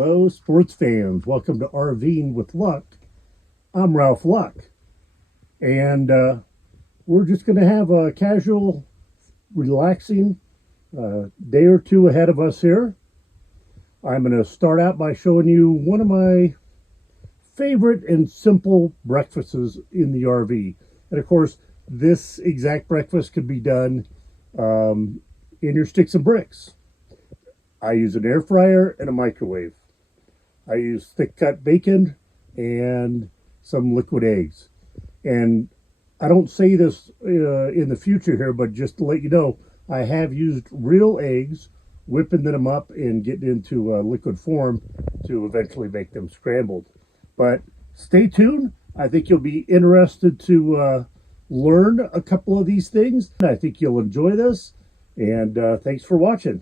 Hello, sports fans. Welcome to RVing with Luck. I'm Ralph Luck. And we're just going to have a casual, relaxing day or two ahead of us here. I'm going to start out by showing you one of my favorite and simple breakfasts in the RV. And of course, this exact breakfast could be done in your sticks and bricks. I use an air fryer and a microwave. I use thick cut bacon and some liquid eggs. And I don't say this in the future here, but just to let you know, I have used real eggs, whipping them up and getting into liquid form to eventually make them scrambled. But stay tuned. I think you'll be interested to learn a couple of these things. I think you'll enjoy this. And thanks for watching.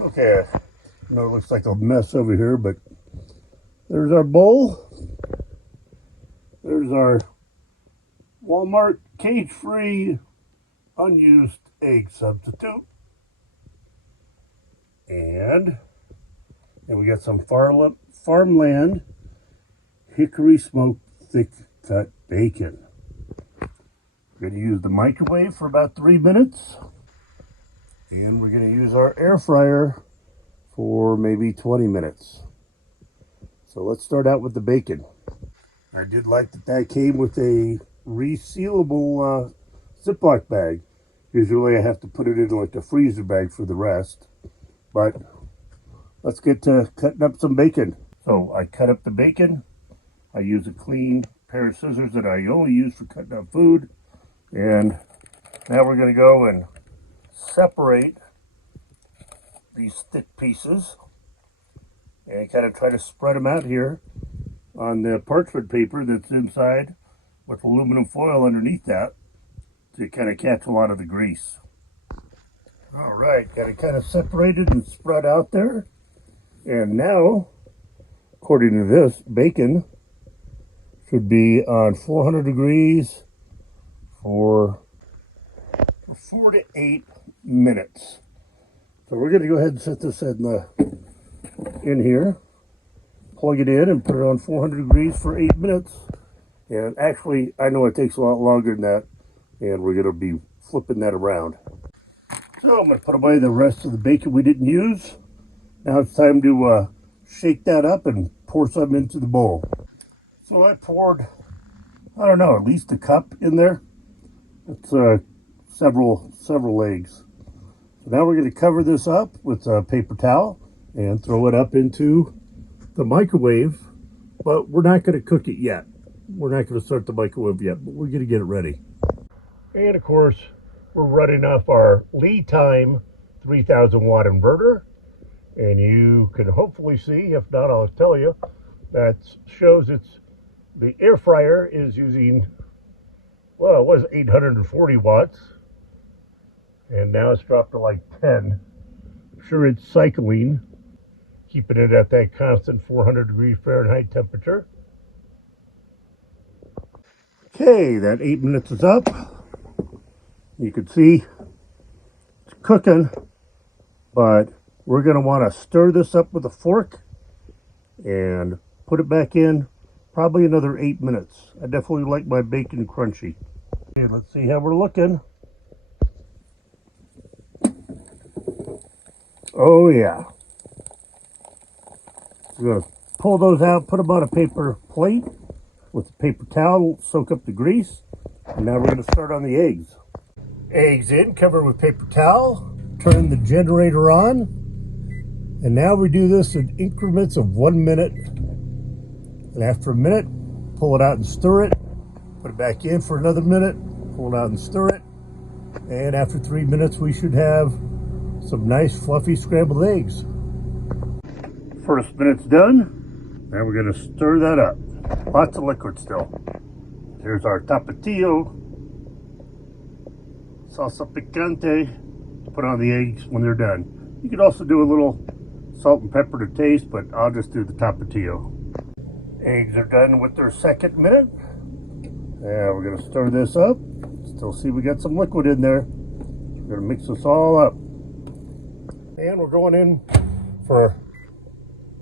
Okay, I know it looks like a mess over here, but there's our bowl. There's our Walmart cage-free unused egg substitute. And we got some farmland hickory smoked thick cut bacon. We're going to use the microwave for about 3 minutes. And we're going to use our air fryer for maybe 20 minutes. So let's start out with the bacon. I did like that came with a resealable Ziploc bag. Usually I have to put it in like a freezer bag for the rest. But let's get to cutting up some bacon. So I cut up the bacon. I use a clean pair of scissors that I only use for cutting up food. And now we're going to go and separate these thick pieces and kind of try to spread them out here on the parchment paper that's inside with aluminum foil underneath that to kind of catch a lot of the grease. All right, got it kind of separated and spread out there. And now, according to this, bacon should be on 400 degrees for 4 to 8 minutes. So we're going to go ahead and set this in here, plug it in and put it on 400 degrees for 8 minutes. And actually, I know it takes a lot longer than that, and we're going to be flipping that around. So I'm going to put away the rest of the bacon we didn't use. Now it's time to shake that up and pour some into the bowl. So I poured, I don't know, at least a cup in there. It's several eggs. So now we're going to cover this up with a paper towel and throw it up into the microwave, but we're not going to cook it yet. We're not going to start the microwave yet, but we're going to get it ready. And of course, we're running off our lead time 3000 watt inverter, and you can hopefully see, if not I'll tell you, that shows the air fryer is using, well, it was 840 watts. And now it's dropped to like 10. I'm sure it's cycling, keeping it at that constant 400 degree Fahrenheit temperature. Okay, that 8 minutes is up. You can see it's cooking, but we're going to want to stir this up with a fork and put it back in probably another 8 minutes. I definitely like my bacon crunchy. Okay, let's see how we're looking. Oh yeah. We're going to pull those out, put them on a paper plate with a paper towel, soak up the grease. And now we're going to start on the eggs. Eggs in, cover with paper towel, turn the generator on. And now we do this in increments of 1 minute. And after a minute, pull it out and stir it. Put it back in for another minute, pull it out and stir it. And after 3 minutes, we should have some nice fluffy scrambled eggs. First minute's done. Now we're going to stir that up. Lots of liquid still. Here's our tapatio, salsa picante, to put on the eggs when they're done. You could also do a little salt and pepper to taste, but I'll just do the tapatio. Eggs are done with their second minute. Now we're going to stir this up. Still see we got some liquid in there. We're going to mix this all up. And we're going in for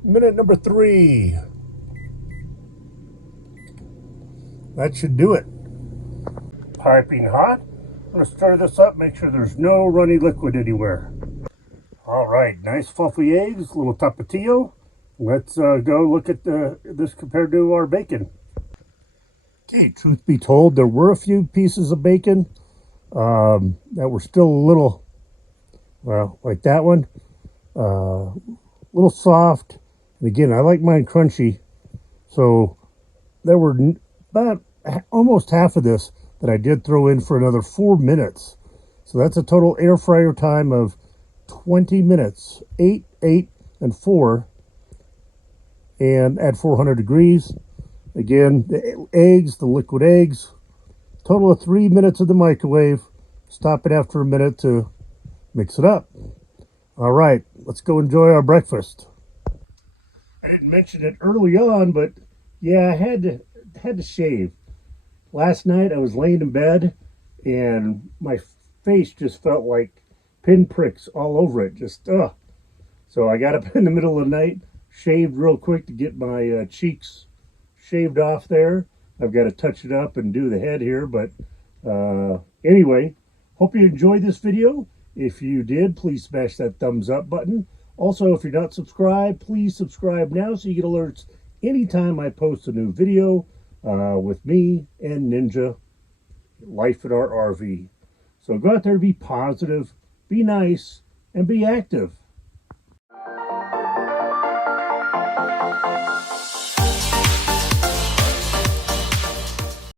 Minute number 3. That should do it. Piping hot. I'm going to stir this up, make sure there's no runny liquid anywhere. All right, nice fluffy eggs, a little tapatio. Let's go look at this compared to our bacon. Okay, truth be told, there were a few pieces of bacon that were still a little, well, like that one, a little soft. And again, I like mine crunchy, so there were about almost half of this that I did throw in for another 4 minutes. So that's a total air fryer time of 20 minutes, 8, 8, and 4, and at 400 degrees. Again, the eggs, the liquid eggs, total of 3 minutes in the microwave. Stop it after a minute to mix it up. All right, let's go enjoy our breakfast. I didn't mention it early on, but yeah, I had to shave. Last night I was laying in bed and my face just felt like pinpricks all over it. Just So I got up in the middle of the night, shaved real quick to get my cheeks shaved off there. I've got to touch it up and do the head here, but anyway, hope you enjoyed this video. If you did, please smash that thumbs up button. Also, if you're not subscribed, please subscribe now so you get alerts anytime I post a new video with me and Ninja, life in our RV. So go out there, be positive, be nice, and be active.